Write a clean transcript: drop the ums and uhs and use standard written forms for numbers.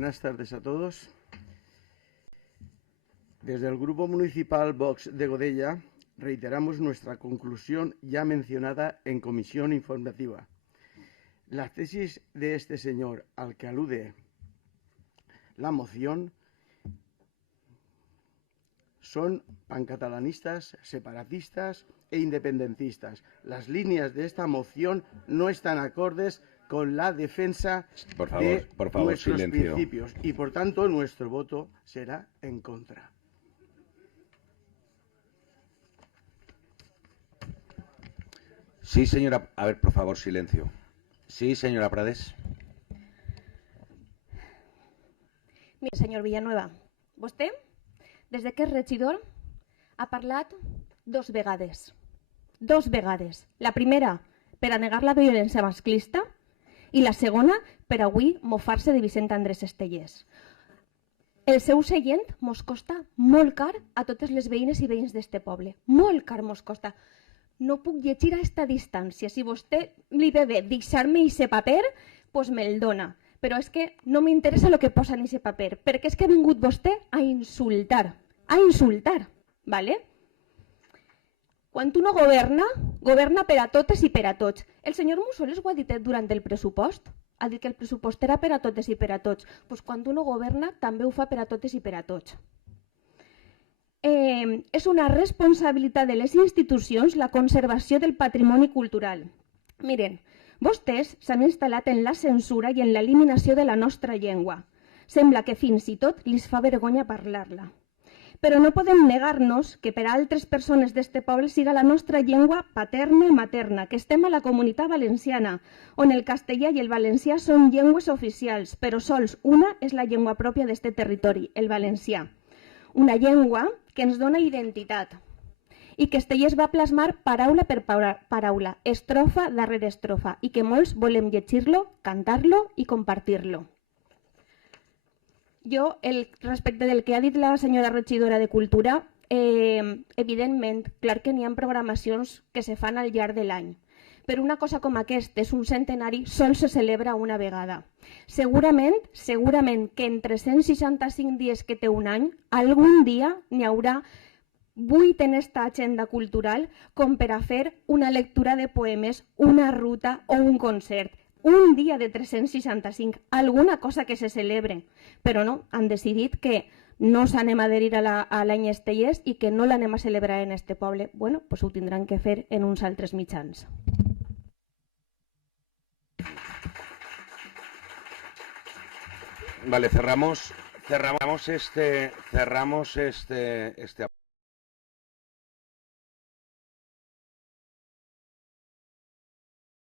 Buenas tardes a todos. Desde el Grupo Municipal Vox de Godella reiteramos nuestra conclusión ya mencionada en comisión informativa. Las tesis de este señor al que alude la moción son pancatalanistas, separatistas e independentistas. Las líneas de esta moción no están acordes con la defensa de nuestros principios y, por tanto, nuestro voto será en contra. Sí, señora. A ver, por favor, silencio. Sí, señora Prades. Mire, senyor Villanueva, vostè, des que és regidor, ha parlat dos vegades. Dos vegades. La primera, per a negar la violència masclista, i la segona, per avui mofar-se de Vicent Andrés Estellés. El seu seient mos costa molt car a totes les veïnes i veïns d'este poble. Molt car mos costa. No puc llegir a esta distància. Si vostè li ve bé deixar-me aquest paper, doncs me'l dona. Però és que no m'interessa el que posa en aquest paper, perquè és que ha vingut vostè a insultar. A insultar, ¿vale? Quan uno governa, governa per a totes i per a tots. El senyor Mussoles ho ha dit durant el pressupost. Ha dit que el pressupost era per a totes i per a tots. Doncs quan uno governa també ho fa per a totes i per a tots. És una responsabilitat de les institucions la conservació del patrimoni cultural. Miren, vostès s'han instal·lat en la censura i en l'eliminació de la nostra llengua. Sembla que fins i tot li fa vergonya parlar-la. Però no podem negar-nos que per a altres persones d'este poble siga la nostra llengua paterna i materna, que estem a la Comunitat Valenciana, on el castellà i el valencià són llengües oficials, però sols una és la llengua pròpia d'este territori, el valencià. Una llengua que ens dona identitat i que Estellés va plasmar paraula per paraula, estrofa darrere estrofa, i que molts volem llegir-lo, cantar-lo i compartir-lo. Jo, respecte del que ha dit la senyora regidora de Cultura, evidentment, clar que n'hi ha programacions que se fan al llarg de l'any, però una cosa com aquesta, és un centenari, sols se celebra una vegada. Segurament que en 365 dies que té un any, algun dia n'hi haurà 8 en esta agenda cultural com per a fer una lectura de poemes, una ruta o un concert. Un dia de 365, alguna cosa que se celebre, però no, han decidit que no s'anem a adherir a l'any Estellés i que no l'anem a celebrar en este poble. Bueno, doncs ho tindran que fer en uns altres mitjans. Vale, cerramos este